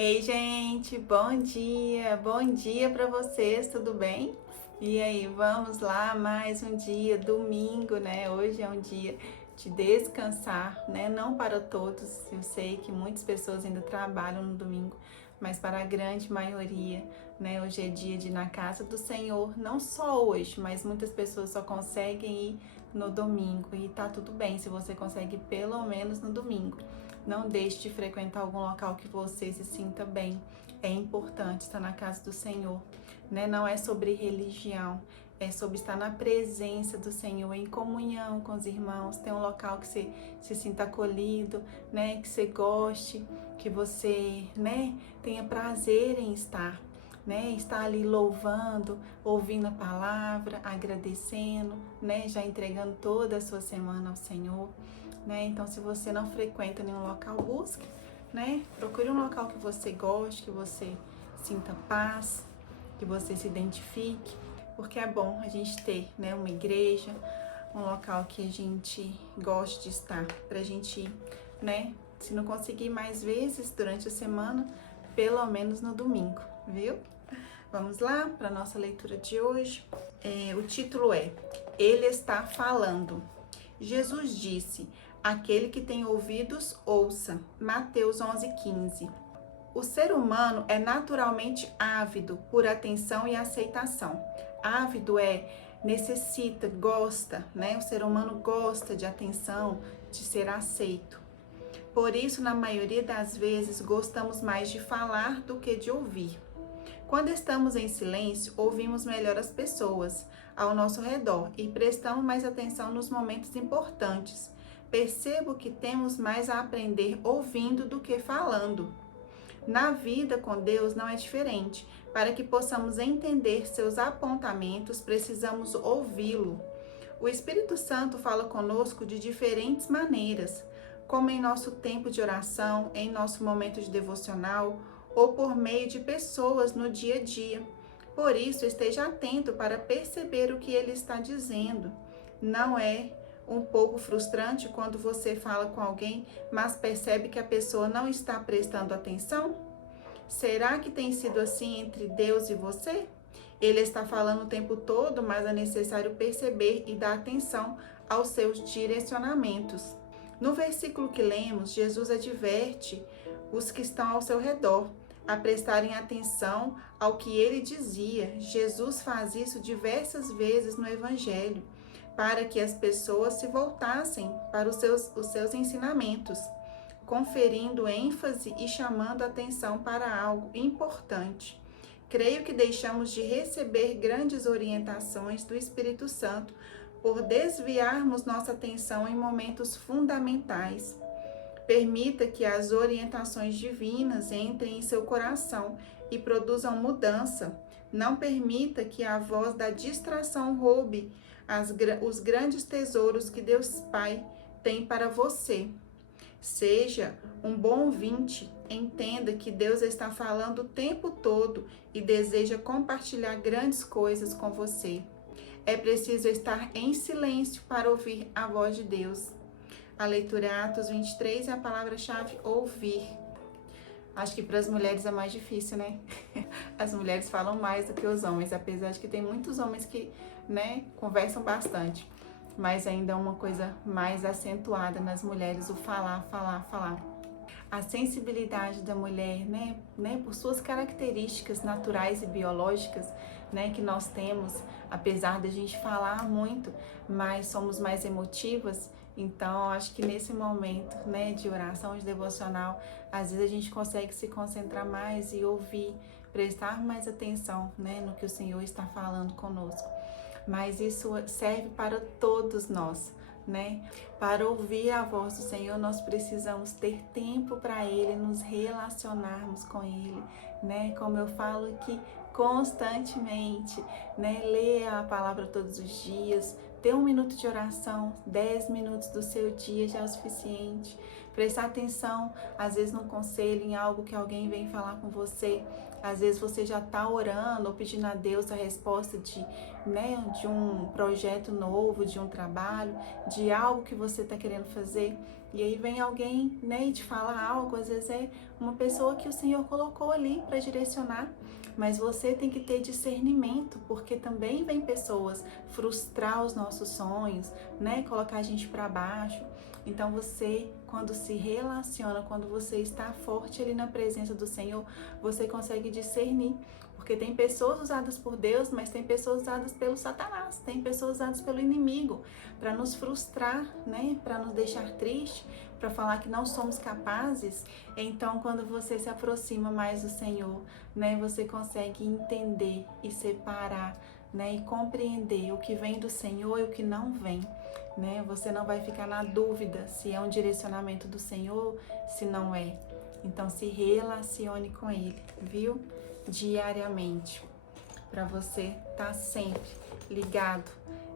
Ei, gente, bom dia para vocês, tudo bem? E aí, vamos lá, mais um dia, domingo, né? Hoje é um dia de descansar, né? Não para todos, eu sei que muitas pessoas ainda trabalham no domingo, mas para a grande maioria, né? Hoje é dia de ir na casa do Senhor, não só hoje, mas muitas pessoas só conseguem ir no domingo e tá tudo bem se você consegue ir pelo menos no domingo. Não deixe de frequentar algum local que você se sinta bem. É importante estar na casa do Senhor, né? Não é sobre religião, é sobre estar na presença do Senhor, em comunhão com os irmãos. Ter um local que você se sinta acolhido, né? Que você goste, que você, né, tenha prazer em estar. Né, estar ali louvando, ouvindo a palavra, agradecendo, né, já entregando toda a sua semana ao Senhor, né? Então, se você não frequenta nenhum local, busque, né? Procure um local que você goste, que você sinta paz, que você se identifique, porque é bom a gente ter, né, uma igreja, um local que a gente goste de estar, pra gente ir, né? Se não conseguir mais vezes durante a semana, pelo menos no domingo, viu? Vamos lá para nossa leitura de hoje. O título é Ele está falando. Jesus disse: aquele que tem ouvidos, ouça. Mateus 11:15. O ser humano é naturalmente ávido por atenção e aceitação. Ávido necessita, gosta, né? O ser humano gosta de atenção, de ser aceito. Por isso, na maioria das vezes, gostamos mais de falar do que de ouvir. Quando estamos em silêncio, ouvimos melhor as pessoas ao nosso redor e prestamos mais atenção nos momentos importantes. Percebo que temos mais a aprender ouvindo do que falando. Na vida com Deus não é diferente. Para que possamos entender seus apontamentos, precisamos ouvi-lo. O Espírito Santo fala conosco de diferentes maneiras, como em nosso tempo de oração, em nosso momento de devocional, ou por meio de pessoas no dia a dia. Por isso, esteja atento para perceber o que ele está dizendo. Não é um pouco frustrante quando você fala com alguém, mas percebe que a pessoa não está prestando atenção? Será que tem sido assim entre Deus e você? Ele está falando o tempo todo, mas é necessário perceber e dar atenção aos seus direcionamentos. No versículo que lemos, Jesus adverte os que estão ao seu redor a prestarem atenção ao que ele dizia. Jesus faz isso diversas vezes no Evangelho, para que as pessoas se voltassem para os seus ensinamentos, conferindo ênfase e chamando atenção para algo importante. Creio que deixamos de receber grandes orientações do Espírito Santo por desviarmos nossa atenção em momentos fundamentais. Permita que as orientações divinas entrem em seu coração e produzam mudança. Não permita que a voz da distração roube os grandes tesouros que Deus Pai tem para você. Seja um bom ouvinte, entenda que Deus está falando o tempo todo e deseja compartilhar grandes coisas com você. É preciso estar em silêncio para ouvir a voz de Deus. A leitura é Atos 23 e a palavra-chave ouvir. Acho que para as mulheres é mais difícil, né? As mulheres falam mais do que os homens, apesar de que tem muitos homens que, né, conversam bastante. Mas ainda é uma coisa mais acentuada nas mulheres, o falar, falar, falar. A sensibilidade da mulher, né, por suas características naturais e biológicas, né, que nós temos, apesar da gente falar muito, mas somos mais emotivas. Então, acho que nesse momento, né, de oração, de devocional, às vezes a gente consegue se concentrar mais e ouvir, prestar mais atenção, né, no que o Senhor está falando conosco. Mas isso serve para todos nós, né? Para ouvir a voz do Senhor, nós precisamos ter tempo para Ele, nos relacionarmos com Ele, né? Como eu falo aqui constantemente, né? Ler a palavra todos os dias, ter 1 minuto de oração, 10 minutos do seu dia já é o suficiente prestar atenção, às vezes num conselho, em algo que alguém vem falar com você. Às vezes você já está orando ou pedindo a Deus a resposta de um projeto novo, de um trabalho, de algo que você está querendo fazer. E aí vem alguém, né, e te fala algo, às vezes é uma pessoa que o Senhor colocou ali para direcionar. Mas você tem que ter discernimento, porque também vem pessoas frustrar os nossos sonhos, né, colocar a gente para baixo. Então você, quando se relaciona, quando você está forte ali na presença do Senhor, você consegue discernir. Porque tem pessoas usadas por Deus, mas tem pessoas usadas pelo Satanás, tem pessoas usadas pelo inimigo para nos frustrar, né? Para nos deixar triste, para falar que não somos capazes. Então, quando você se aproxima mais do Senhor, né? Você consegue entender e separar, né? E compreender o que vem do Senhor e o que não vem. Né? Você não vai ficar na dúvida se é um direcionamento do Senhor, se não é. Então se relacione com Ele, viu? Diariamente, para você estar sempre ligado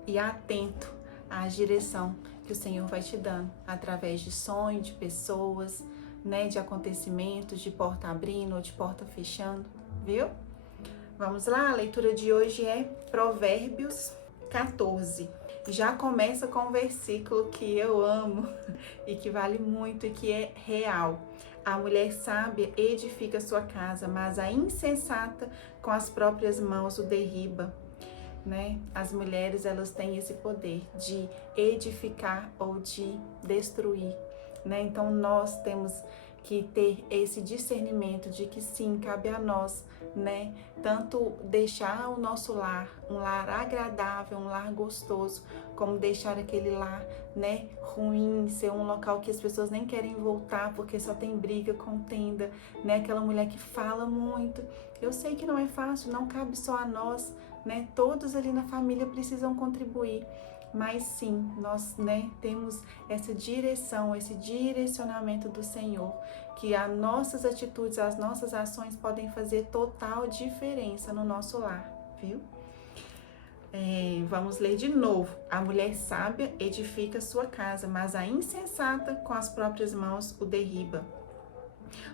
e atento à direção que o Senhor vai te dando, através de sonhos, de pessoas, né? De acontecimentos, de porta abrindo ou de porta fechando, viu? Vamos lá, a leitura de hoje é Provérbios 14. Já começa com um versículo que eu amo e que vale muito e que é real. A mulher sábia edifica sua casa, mas a insensata com as próprias mãos o derriba. Né? As mulheres, elas têm esse poder de edificar ou de destruir. Né? Então nós temos que ter esse discernimento de que sim, cabe a nós, né, tanto deixar o nosso lar, um lar agradável, um lar gostoso, como deixar aquele lar, né, ruim, ser um local que as pessoas nem querem voltar porque só tem briga, contenda, né, aquela mulher que fala muito. Eu sei que não é fácil, não cabe só a nós, né, todos ali na família precisam contribuir. Mas sim, nós, né, temos essa direção, esse direcionamento do Senhor, que as nossas atitudes, as nossas ações podem fazer total diferença no nosso lar, viu? Vamos ler de novo. A mulher sábia edifica sua casa, mas a insensata com as próprias mãos o derriba.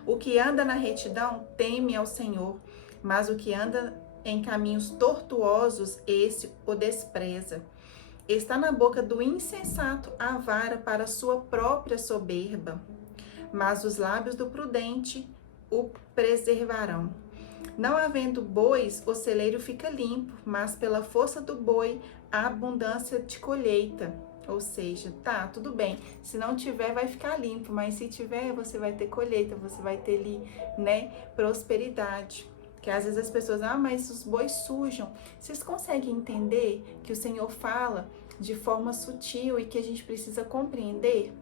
O que anda na retidão teme ao Senhor, mas o que anda em caminhos tortuosos, esse o despreza. Está na boca do insensato a vara para sua própria soberba, mas os lábios do prudente o preservarão. Não havendo bois, o celeiro fica limpo, mas pela força do boi há abundância de colheita. Ou seja, tá, tudo bem, se não tiver vai ficar limpo, mas se tiver você vai ter colheita, você vai ter ali, né, prosperidade. Que às vezes as pessoas, mas os bois sujam. Vocês conseguem entender que o Senhor fala de forma sutil e que a gente precisa compreender?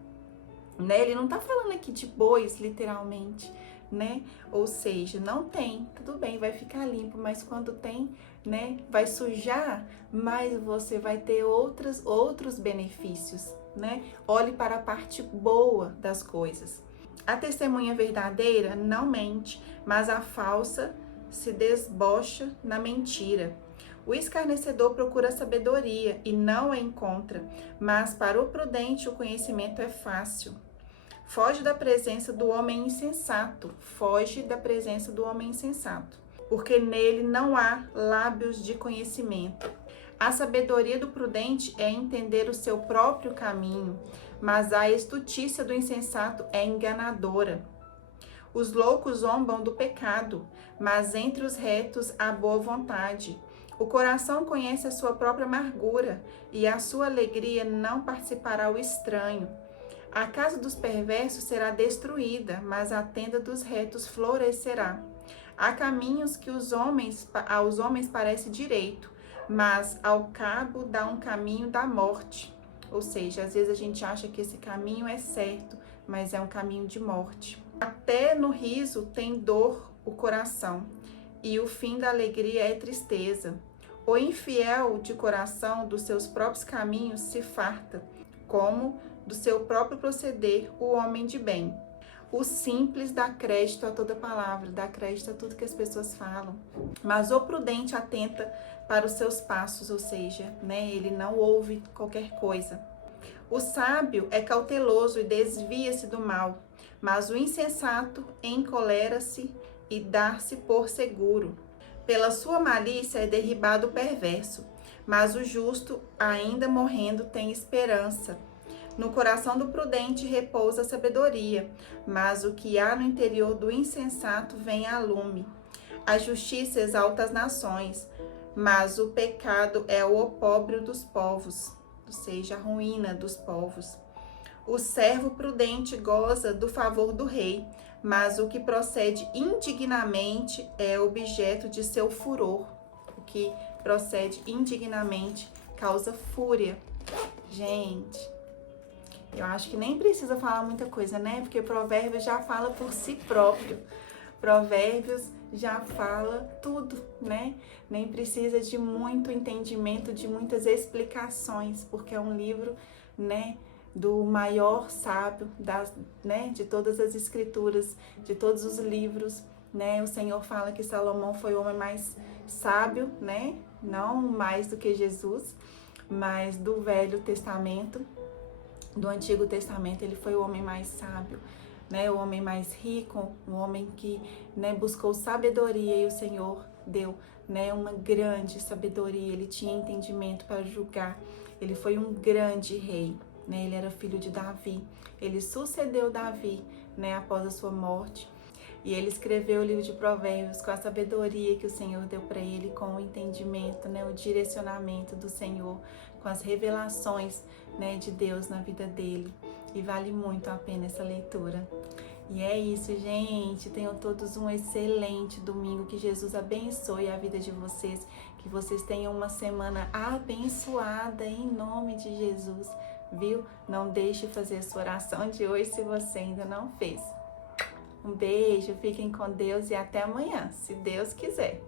Né? Ele não tá falando aqui de bois, literalmente, né? Ou seja, não tem, tudo bem, vai ficar limpo, mas quando tem, né, vai sujar, mas você vai ter outros benefícios, né? Olhe para a parte boa das coisas. A testemunha verdadeira não mente, mas a falsa se desbocha na mentira. O escarnecedor procura sabedoria e não a encontra, mas para o prudente o conhecimento é fácil. Foge da presença do homem insensato, foge da presença do homem insensato, porque nele não há lábios de conhecimento. A sabedoria do prudente é entender o seu próprio caminho, mas a estutícia do insensato é enganadora. Os loucos zombam do pecado, mas entre os retos há boa vontade. O coração conhece a sua própria amargura, e a sua alegria não participará o estranho. A casa dos perversos será destruída, mas a tenda dos retos florescerá. Há caminhos que aos homens parece direito, mas ao cabo dá um caminho da morte. Ou seja, às vezes a gente acha que esse caminho é certo, mas é um caminho de morte. Até no riso tem dor o coração, e o fim da alegria é tristeza. O infiel de coração dos seus próprios caminhos se farta, como do seu próprio proceder o homem de bem. O simples dá crédito a toda palavra, dá crédito a tudo que as pessoas falam. Mas o prudente atenta para os seus passos, ou seja, né, ele não ouve qualquer coisa. O sábio é cauteloso e desvia-se do mal, mas o insensato encolera-se e dá-se por seguro. Pela sua malícia é derribado o perverso, mas o justo, ainda morrendo, tem esperança. No coração do prudente repousa a sabedoria, mas o que há no interior do insensato vem a lume. A justiça exalta as nações, mas o pecado é o opróbrio dos povos, ou seja, a ruína dos povos. O servo prudente goza do favor do rei, mas o que procede indignamente é objeto de seu furor. O que procede indignamente causa fúria. Gente, eu acho que nem precisa falar muita coisa, né? Porque Provérbios já fala por si próprio. Provérbios já fala tudo, né? Nem precisa de muito entendimento, de muitas explicações, porque é um livro, né, do maior sábio de todas as escrituras, de todos os livros, né? O Senhor fala que Salomão foi o homem mais sábio, né? Não mais do que Jesus, mas do Velho Testamento, do Antigo Testamento, ele foi o homem mais sábio, né? O homem mais rico, o homem que, né, buscou sabedoria, e o Senhor deu, né, uma grande sabedoria. Ele tinha entendimento para julgar. Ele foi um grande rei, né? Ele era filho de Davi. Ele sucedeu Davi, né, após a sua morte. E ele escreveu o livro de Provérbios com a sabedoria que o Senhor deu para ele, com o entendimento, né, o direcionamento do Senhor, com as revelações, né, de Deus na vida dele. E vale muito a pena essa leitura. E é isso, gente. Tenham todos um excelente domingo. Que Jesus abençoe a vida de vocês. Que vocês tenham uma semana abençoada em nome de Jesus. Viu? Não deixe de fazer a sua oração de hoje se você ainda não fez. Um beijo, fiquem com Deus e até amanhã, se Deus quiser.